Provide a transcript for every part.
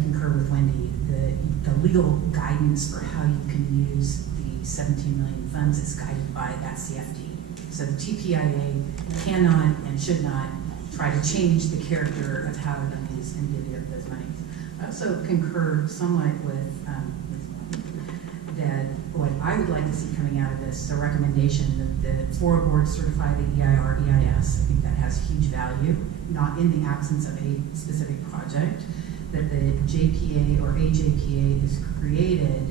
concur with Wendy. The legal guidance for how you can use the 17 million funds is guided by that CFD. So the TPIA cannot and should not try to change the character of how to use and divvy up those monies. I also concur somewhat with that what I would like to see coming out of this is a recommendation that the FORA board certify the EIR, EIS. I think that has huge value, not in the absence of a specific project, that the JPA or AJPA is created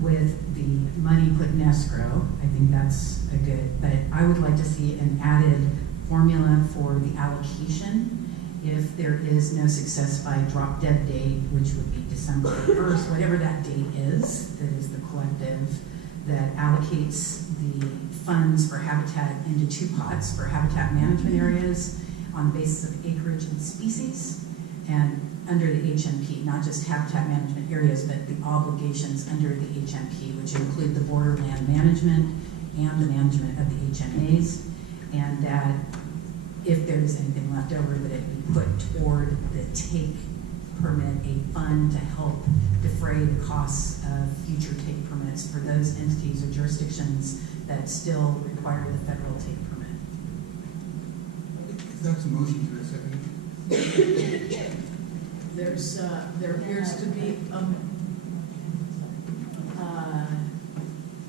with the money put in escrow. I think that's a good, but I would like to see an added formula for the allocation if there is no success by drop dead date, which would be December 1st, whatever that date is, that is the collective that allocates the funds for habitat into two pots for habitat management areas on the basis of acreage and species, and under the HMP, not just habitat management areas, but the obligations under the HMP, which include the borderland management and the management of the HMAs, and that if there is anything left over, that it be put toward the take permit, a fund to help defray the costs of future take permits for those entities or jurisdictions that still require the federal take permit. That's a motion to a second. There appears to be,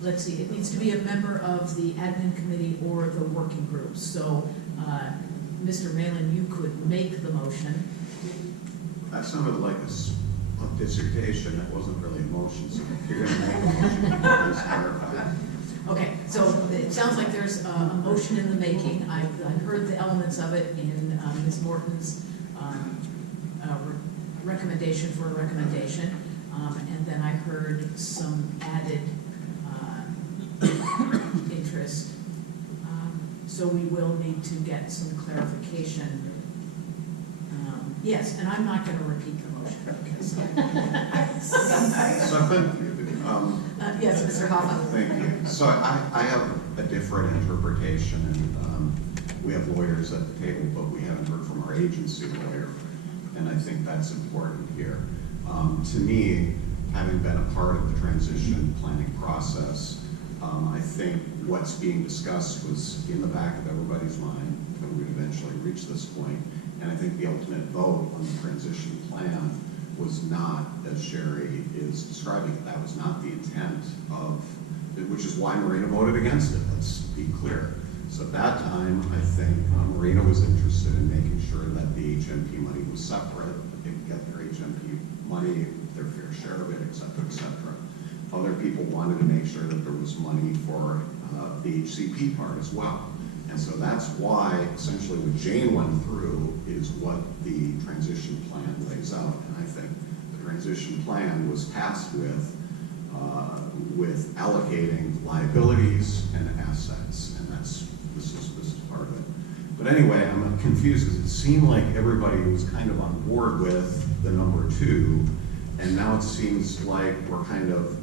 let's see, it needs to be a member of the admin committee or the working group. So, Mr. Malin, you could make the motion. That sounded like a dissertation. That wasn't really a motion. So if you're going to make a motion, please clarify. Okay, so it sounds like there's a motion in the making. I've heard the elements of it in Ms. Morton's recommendation for a recommendation, and then I heard some added interest. So we will need to get some clarification. Yes, and I'm not going to repeat the motion. Yes, Mr. Hoffman. Thank you. So I have a different interpretation, and we have lawyers at the table, but we haven't heard from our agency lawyer, and I think that's important here. To me, having been a part of the transition planning process, I think what's being discussed was in the back of everybody's mind that we would eventually reach this point. And I think the ultimate vote on the transition plan was not, as Sherry is describing it, that was not the intent of, which is why Marina voted against it, let's be clear. So at that time, I think Marina was interested in making sure that the HMP money was separate, that they would get their HMP money, their fair share of it, et cetera, et cetera. Other people wanted to make sure that there was money for the HCP part as well. And so that's why essentially what Jane went through is what the transition plan lays out. And I think the transition plan was tasked with allocating liabilities and assets, and this is part of it. But anyway, I'm confused because it seemed like everybody was kind of on board with the number 2, and now it seems like we're kind of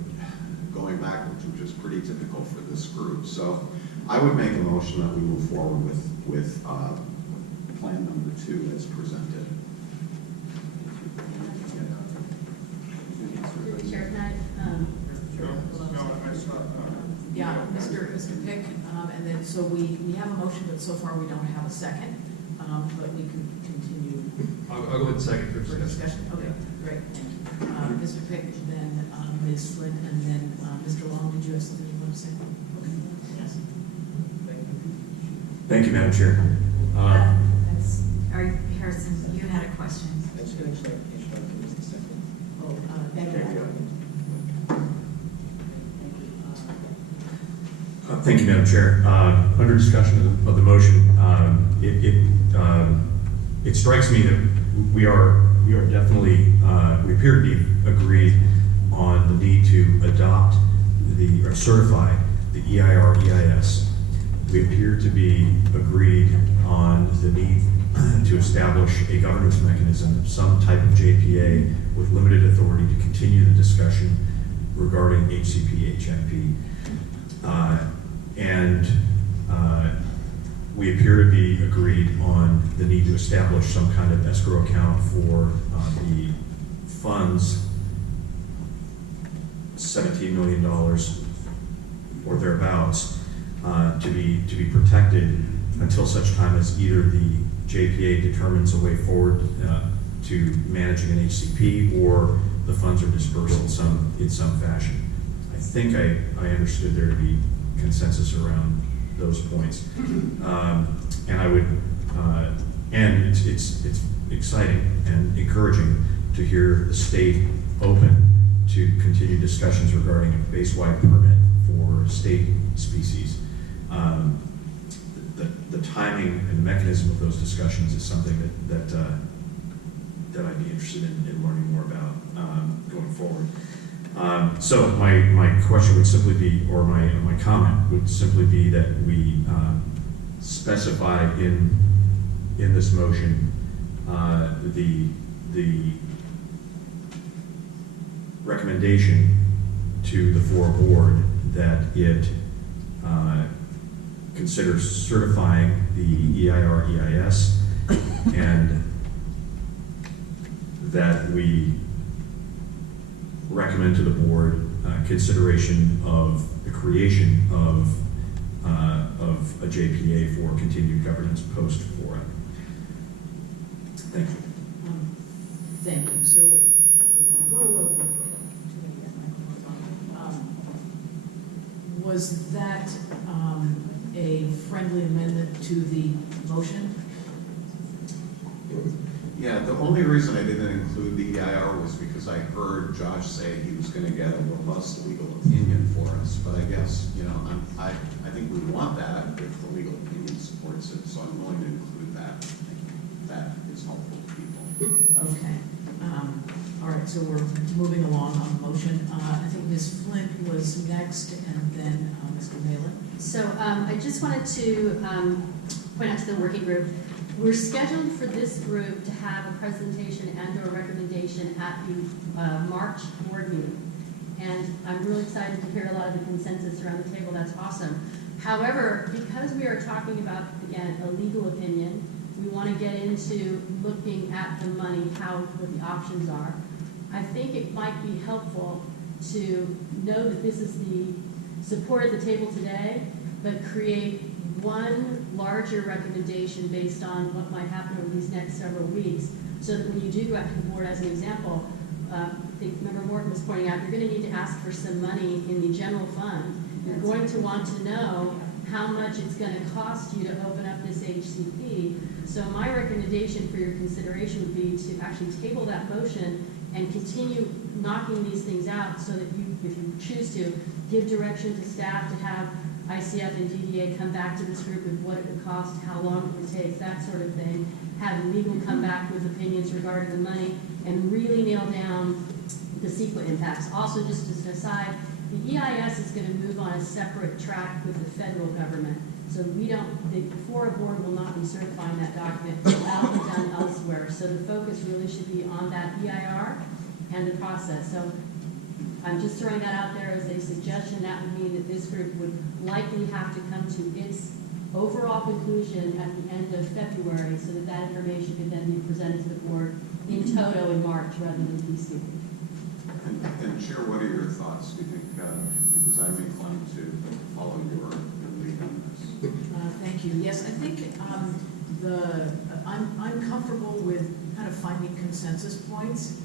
going backwards, which is pretty typical for this group. So I would make a motion that we move forward with plan number 2 as presented. Chair, can I, yeah, Mr. Pick, and then so we have a motion, but so far we don't have a second, but we can continue. I'll go ahead and second for discussion. Okay, great. Mr. Pick, then Ms. Flynn, and then Mr. Long. Did you have something you want to say? Okay. Yes. Thank you, Madam Chair. Harrison, you had a question. Oh, thank you. Thank you, Madam Chair. Under discussion of the motion, it strikes me that we are definitely we appear to be agreed on the need to adopt or certify the EIR EIS. We appear to be agreed on the need to establish a governance mechanism, some type of JPA with limited authority to continue the discussion regarding HCP, HMP. We appear to be agreed on the need to establish some kind of escrow account for the funds, $17 million or thereabouts, to be protected until such time as either the JPA determines a way forward to managing an HCP, or the funds are dispersed in some fashion. I think I understood there to be consensus around those points, and I would, and it's exciting and encouraging to hear the state open to continue discussions regarding a base-wide permit for state species. The timing and the mechanism of those discussions is something that I'd be interested in learning more about going forward. So my question would simply be, or my comment would simply be that we specify in this motion the recommendation to the FORA board that it considers certifying the EIR-EIS, and that we recommend to the board consideration of the creation of a JPA for continued governance post FORA. Thank you. Thank you. So, whoa. Was that a friendly amendment to the motion? Yeah, the only reason I didn't include the EIR was because I heard Josh say he was going to get a robust legal opinion for us. But I guess, you know, I think we want that if the legal opinion supports it. So I'm willing to include that. I think that is helpful to people. Okay. All right, so we're moving along on the motion. I think Ms. Flint was next, and then Mr. Malin. So I just wanted to point out to the working group, we're scheduled for this group to have a presentation and or recommendation at the March board meeting. And I'm really excited to hear a lot of the consensus around the table. That's awesome. However, because we are talking about, again, a legal opinion, we want to get into looking at the money, what the options are. I think it might be helpful to know that this is the support at the table today, but create one larger recommendation based on what might happen over these next several weeks, so that when you do go out to the board, as an example, I think Member Morton was pointing out, you're going to need to ask for some money in the general fund. You're going to want to know how much it's going to cost you to open up this HCP. So my recommendation for your consideration would be to actually table that motion and continue knocking these things out, so that you, if you choose to, give direction to staff to have ICF and DDA come back to this group with what it would cost, how long it would take, that sort of thing. Have legal come back with opinions regarding the money, and really nail down the CEQA impacts. Also, just as an aside, the EIS is going to move on a separate track with the federal government. So the FORA board will not be certifying that document. That will be done elsewhere. So the focus really should be on that EIR and the process. So I'm just throwing that out there as a suggestion. That would mean that this group would likely have to come to its overall conclusion at the end of February, so that that information could then be presented to the board in toto in March rather than piecemeal. And Chair, what are your thoughts? Do you think, because I'm inclined to follow your lead on this. Thank you. Yes, I think I'm comfortable with kind of finding consensus points.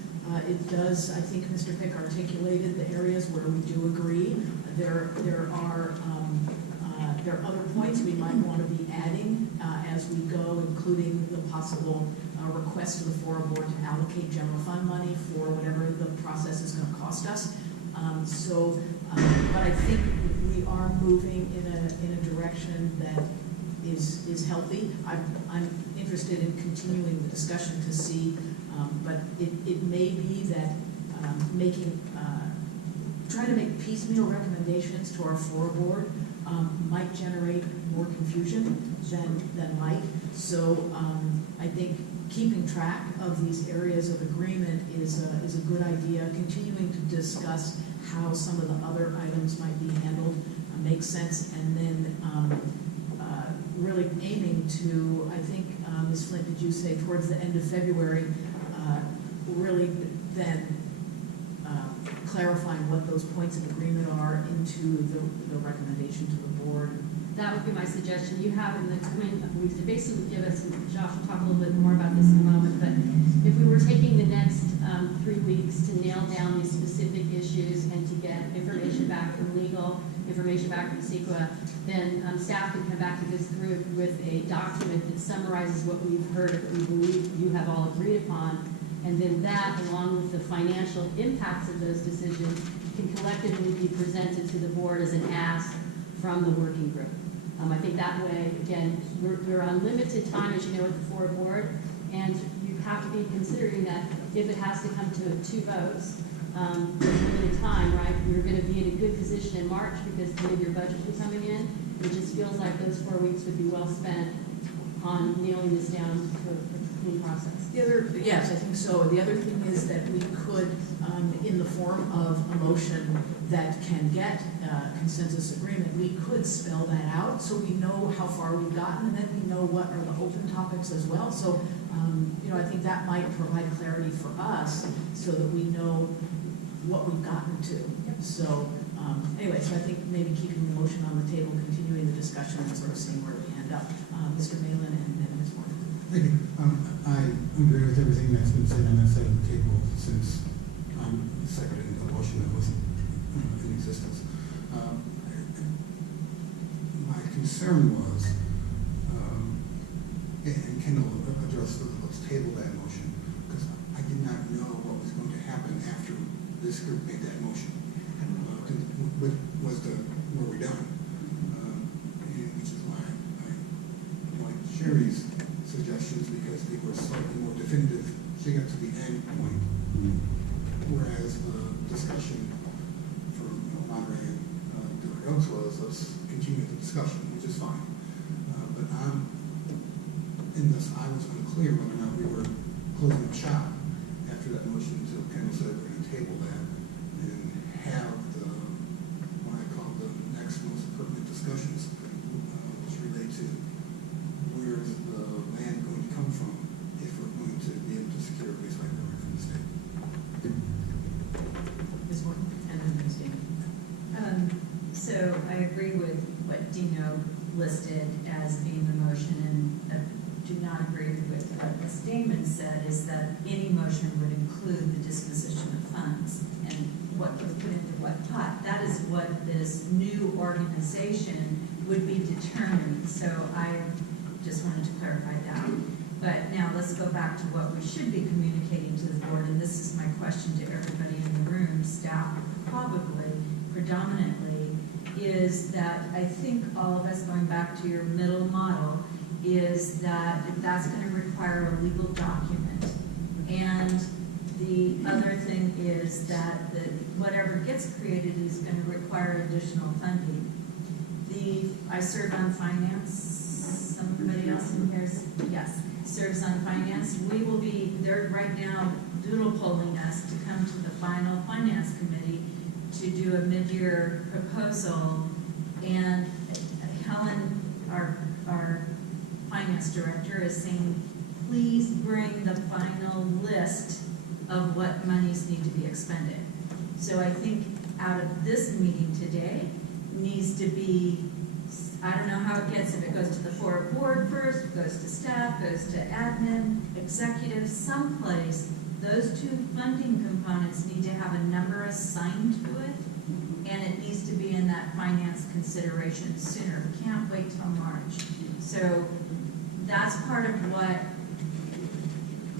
It does, I think Mr. Pick articulated the areas where we do agree. There are other points we might want to be adding as we go, including the possible request to the FORA board to allocate general fund money for whatever the process is going to cost us. But I think we are moving in a direction that is healthy. I'm interested in continuing the discussion to see, but it may be that trying to make piecemeal recommendations to our FORA board might generate more confusion than might. So I think keeping track of these areas of agreement is a good idea. Continuing to discuss how some of the other items might be handled makes sense, and then really aiming to, I think, Ms. Flint, did you say towards the end of February, really then clarifying what those points of agreement are into the recommendation to the board. That would be my suggestion. You have in the, basically give us, Josh will talk a little bit more about this in a moment, but if we were taking the next 3 weeks to nail down these specific issues and to get information back from legal, information back from CEQA, then staff can come back to this group with a document that summarizes what we've heard, what we believe you have all agreed upon, and then that, along with the financial impacts of those decisions, can collectively be presented to the board as an ask from the working group. I think that way, again, we're on limited time, as you know, with the FORA board, and you have to be considering that if it has to come to 2 votes, there's limited time, right? You're going to be in a good position in March because the end of your budget will be coming in. It just feels like those 4 weeks would be well spent on nailing this down to a clean process. Yes, I think so. The other thing is that we could, in the form of a motion that can get consensus agreement, we could spell that out so we know how far we've gotten, and then we know what are the open topics as well. So, I think that might provide clarity for us so that we know what we've gotten to. Yep. So, anyway, so I think maybe keeping the motion on the table, continuing the discussion, and sort of seeing where we end up. Mr. Malin and then Ms. Morgan. Thank you. I agree with everything that's been said on that side of the table since I'm seconding a motion that wasn't in existence. My concern was, and Kendall addressed, let's table that motion, because I did not know what was going to happen after this group made that motion. Were we done? And which is why I like Sherry's suggestions, because they were slightly more definitive. She got to the end point, whereas the discussion for moderating Director Oaks was, let's continue the discussion, which is fine. But in this, I was unclear whether or not we were closing up shop after that motion until Kendall said we're going to table that and have the, what I call the next most pertinent discussions, which relate to where is the land going to come from if we're going to be able to secure a base library from the state. Ms. Morgan and then Ms. Damon. So I agree with what Dino listed as being the motion, and do not agree with what Ms. Damon said, is that any motion would include the disposition of funds and what was put into what pot. That is what this new organization would be determining. So I just wanted to clarify that. But now let's go back to what we should be communicating to the board, and this is my question to everybody in the room, staff probably, predominantly, is that I think all of us, going back to your middle model, is that that's going to require a legal document. And the other thing is that whatever gets created is going to require additional funding. I serve on finance. Somebody else in here, yes, serves on finance. We will be, they're right now doodle polling us to come to the final finance committee to do a mid-year proposal. And Helen, our finance director, is saying, please bring the final list of what monies need to be expended. So I think out of this meeting today needs to be, I don't know how it gets, if it goes to the FORA board first, goes to staff, goes to admin, executive, someplace, those 2 funding components need to have a number assigned to it, and it needs to be in that finance consideration sooner. We can't wait till March. So that's part of what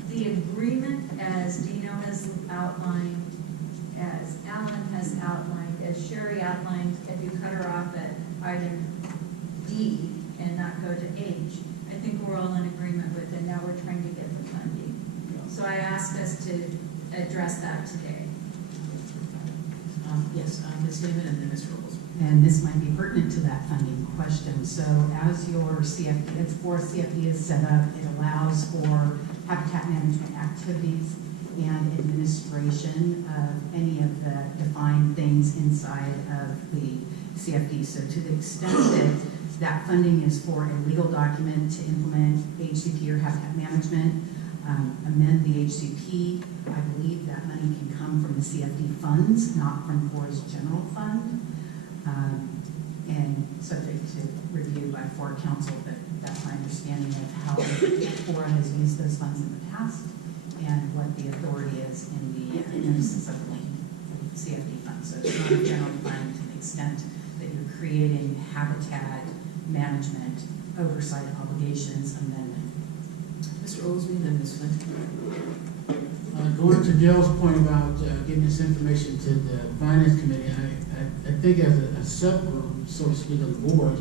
the agreement, as Dino has outlined, as Alan has outlined, as Sherry outlined, if you cut her off at item D and not go to H, I think we're all in agreement with it. Now we're trying to get the funding. So I asked us to address that today. Yes, Ms. Damon and then Mr. Robles. And this might be pertinent to that funding question. So as your CFD, as FORA CFD is set up, it allows for habitat management activities and administration of any of the defined things inside of the CFD. So to the extent that that funding is for a legal document to implement HCP or habitat management, amend the HCP, I believe that money from the CFD funds, not from FORA's general fund. And subject to review by FORA council, but that's my understanding of how FORA has used those funds in the past and what the authority is in the notices of lien for the CFD fund. So it's not a general fund to the extent that you're creating habitat management oversight obligations amendment. Mr. Oglesby, then Ms. Flint. Going to Gail's point about getting this information to the finance committee, I think as a subgroup, so to speak, of the board,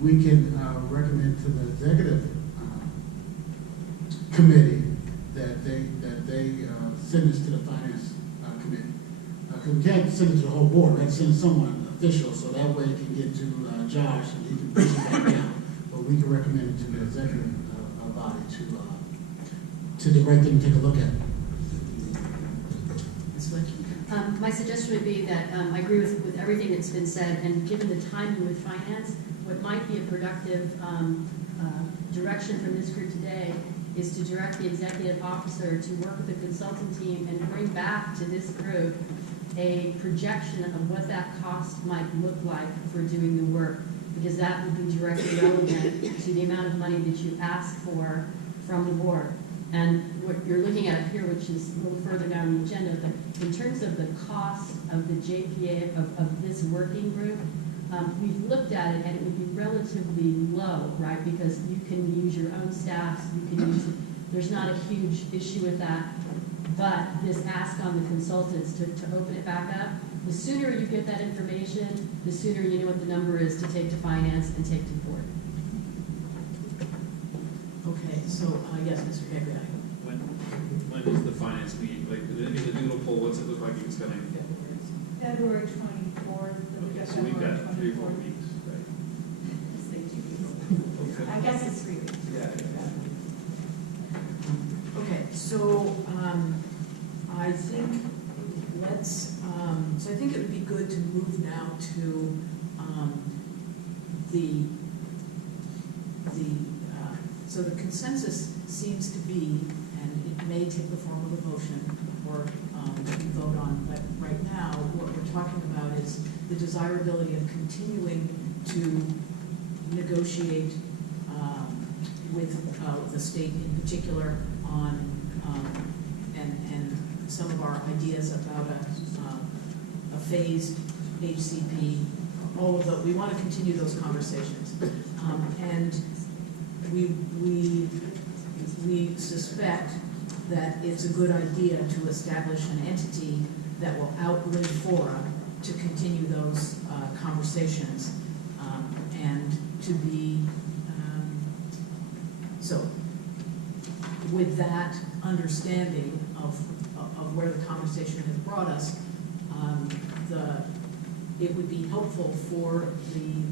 we can recommend to the executive committee that they send this to the finance committee. Because we can't send it to the whole board, we have to send someone official, so that way it can get to Josh and he can push it back down. But we can recommend it to the executive body to direct them to take a look at it. Ms. Flint. My suggestion would be that I agree with everything that's been said, and given the timing with finance, what might be a productive direction from this group today is to direct the executive officer to work with the consultant team and bring back to this group a projection of what that cost might look like for doing the work, because that would be directly relevant to the amount of money that you ask for from the board. And what you're looking at here, which is a little further down the agenda, but in terms of the cost of the JPA of this working group, we've looked at it and it would be relatively low, right? Because you can use your own staff, you can use, there's not a huge issue with that. But this ask on the consultants to open it back up, the sooner you get that information, the sooner you know what the number is to take to finance and take to board. Okay, so, yes, Mr. Cagliari. When is the finance meeting? Like, in the doodle poll, what's it look like it's coming? February 24th. Okay, so we've got 3 or 4 weeks, right? I guess it's 3 weeks. Yeah. Okay, so, I think so I think it would be good to move now to, so the consensus seems to be, and it may take the form of a motion or we vote on, but right now what we're talking about is the desirability of continuing to negotiate with the state in particular on and some of our ideas about a phased HCP. All of we want to continue those conversations, and we suspect that it's a good idea to establish an entity that will outlive FORA to continue those conversations and to be so. With that understanding of where the conversation has brought us, it would be helpful for the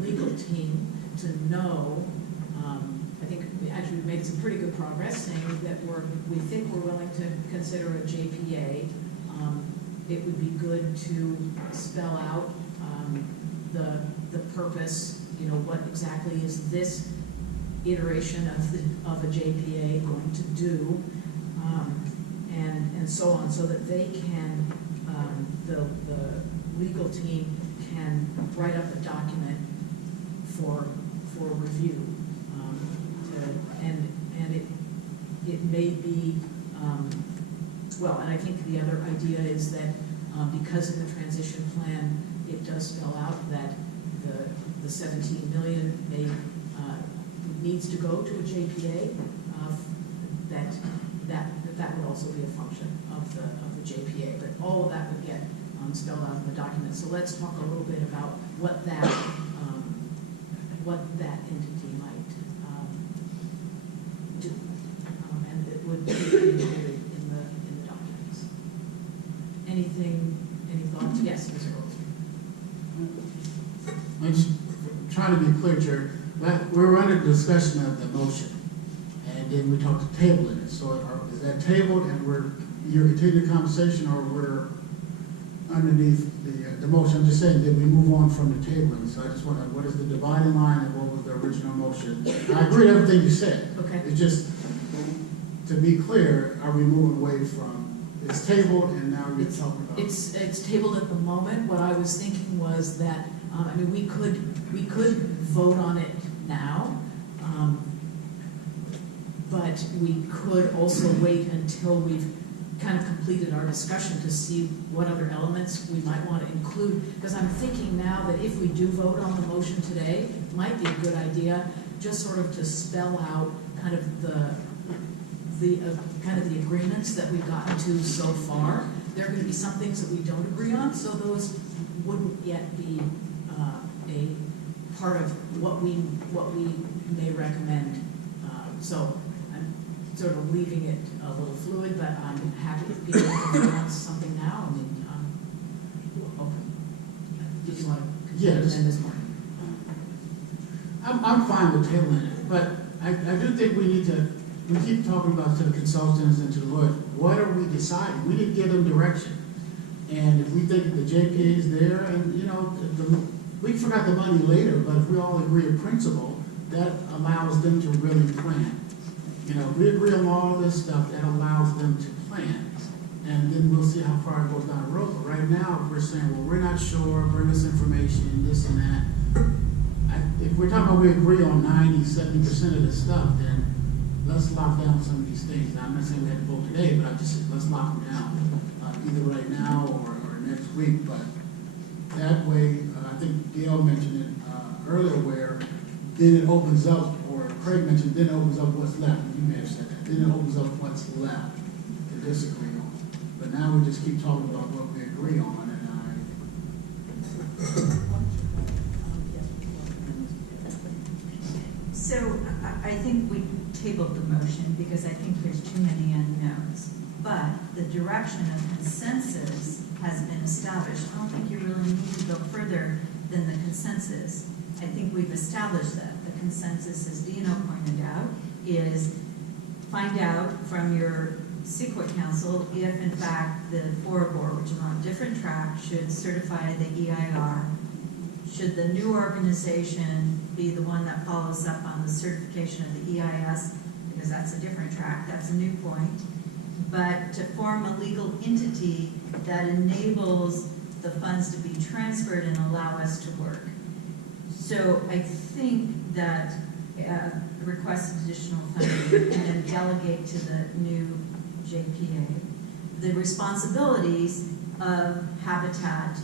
legal team to know. I think we've made some pretty good progress saying that we think we're willing to consider a JPA. It would be good to spell out the purpose. You know, what exactly is this iteration of a JPA going to do, and so on, so that they can, the legal team can write up a document for review, and it may be, well, and I think the other idea is that because in the transition plan it does spell out that the 17 million needs to go to a JPA, that would also be a function of the JPA, but all of that would get spelled out in the document. So let's talk a little bit about what that entity might do, and it would be included in the documents. Any thoughts? Yes, Mr. Rose. I'm just trying to be clear, Chair. We're under the discussion of the motion, and then we talked to tabling it. So is that tabled, and you're continuing the conversation, or we're underneath the motion? I'm just saying, did we move on from the tabling? So I just want to, what is the dividing line, and what was the original motion? I agree with everything you said. Okay. It's just, to be clear, are we moving away from it's tabled and now you're talking about. It's tabled at the moment. What I was thinking was that, I mean, we could vote on it now, but we could also wait until we've kind of completed our discussion to see what other elements we might want to include. Because I'm thinking now that if we do vote on the motion today, it might be a good idea just sort of to spell out kind of the agreements that we've gotten to so far. There are going to be some things that we don't agree on, so those wouldn't yet be a part of what we may recommend. So I'm sort of leaving it a little fluid, but I'm happy if people want something now. I mean, did you want to Yeah, continue this morning? I'm fine with tabling it, but I do think we keep talking about to the consultants and to the lawyers, what are we deciding? We need to give them direction. And if we think the JPA is there, and we forgot the money later, but if we all agree in principle, that allows them to really plan. If we agree on all this stuff, that allows them to plan. And then we'll see how far it goes down the road. But right now, if we're saying, well, we're not sure, bring us information, this and that. If we're talking about we agree on 90–70% of this stuff, then let's lock down some of these things. Now, I'm not saying we have to vote today, but I just said let's lock them down, either right now or next week. But that way, I think Gail mentioned it earlier, where then it opens up, or Craig mentioned, then it opens up what's left. You may have said that. Then it opens up what's left to disagree on. But now we just keep talking about what we agree on, and So I think we tabled the motion because I think there's too many unknowns. But the direction of consensus has been established. I don't think you really need to go further than the consensus. I think we've established that. The consensus, as Dino pointed out, is find out from your CEQA council if, in fact, the FORA board, which is on a different track, should certify the EIR. Should the new organization be the one that follows up on the certification of the EIS, because that's a different track, that's a new point, but to form a legal entity that enables the funds to be transferred and allow us to work. So I think that request additional funding and then delegate to the new JPA the responsibilities of habitat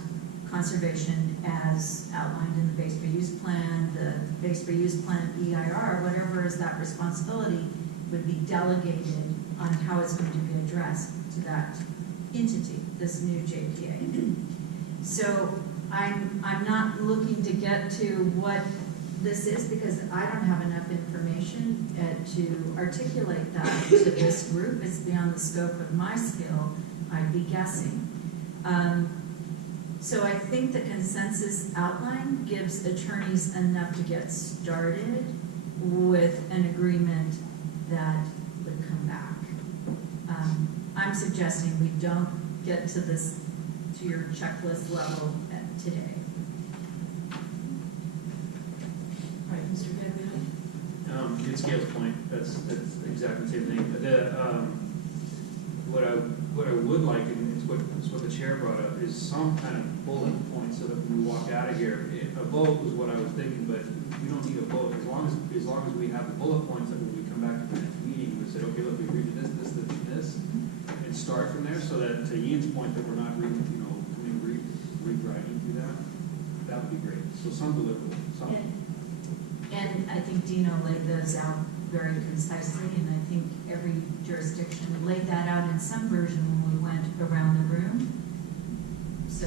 conservation as outlined in the base for use plan, the base for use plan EIR, whatever is that responsibility would be delegated on how it's going to be addressed to that entity, this new JPA. So I'm not looking to get to what this is because I don't have enough information to articulate that to this group. It's beyond the scope of my skill, I'd be guessing. So I think the consensus outline gives attorneys enough to get started with an agreement that would come back. I'm suggesting we don't get to your checklist level today. All right, Mr. Gaglione? It's Gail's point. That's exactly the same thing. What I would like, and it's what the chair brought up, is some kind of bullet point so that when we walk out of here, a vote was what I was thinking, but we don't need a vote as long as we have the bullet points that when we come back to the next meeting, we say, okay, look, we agreed to this, and start from there. So that to Ian's point, that we're not rewriting through that. That would be great. So some deliverable, some. And I think Dino laid those out very concisely, and I think every jurisdiction laid that out in some version when we went around the room. So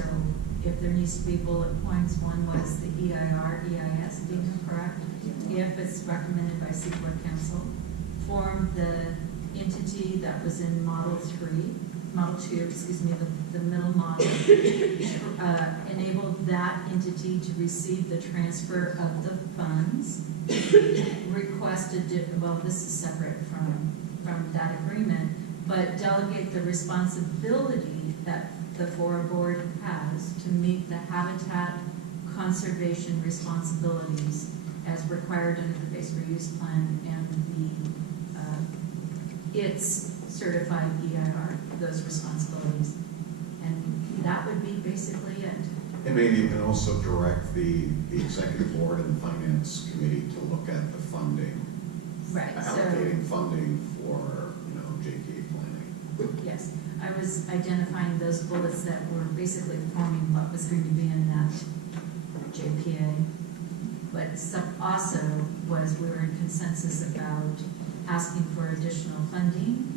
if there needs to be bullet points, one was the EIR, EIS, Dino, correct? If it's recommended by CEQA Council, form the entity that was in Model 2, excuse me, the middle model, enable that entity to receive the transfer of the funds, well, this is separate from that agreement, but delegate the responsibility that the FORA board has to meet the habitat conservation responsibilities as required under the base for use plan and its certified EIR. those responsibilities. And that would be basically it. And maybe you can also direct the executive board and the finance committee to look at the funding, Right, so, allocating funding for, JPA planning. yes, I was identifying those bullets that were basically forming what was going to be in that JPA. But some also was, we were in consensus about asking for additional funding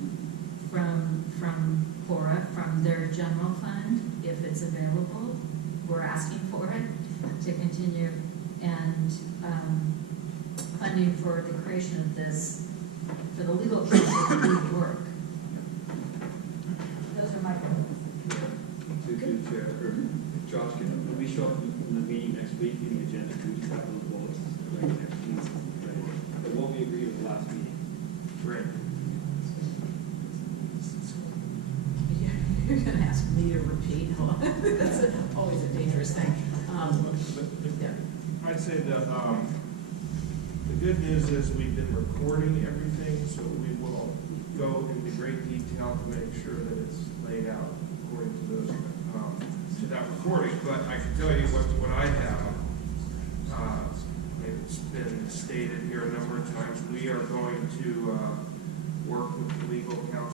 from FORA, from their general fund, if it's available. We're asking for it to continue, and funding for the creation of this, for the legal counsel to do the work. Those are my goals. To Chair, or Josh, can we show up in the meeting next week in the agenda, can we just have those bullets? Like next week, but what we agreed at the last meeting. Great. You're gonna ask me to repeat, that's always a dangerous thing. Yeah. I'd say that the good news is we've been recording everything, so we will go into great detail to make sure that it's laid out according to those to that recording. But I can tell you what I have. It's been stated here a number of times. We are going to work with the legal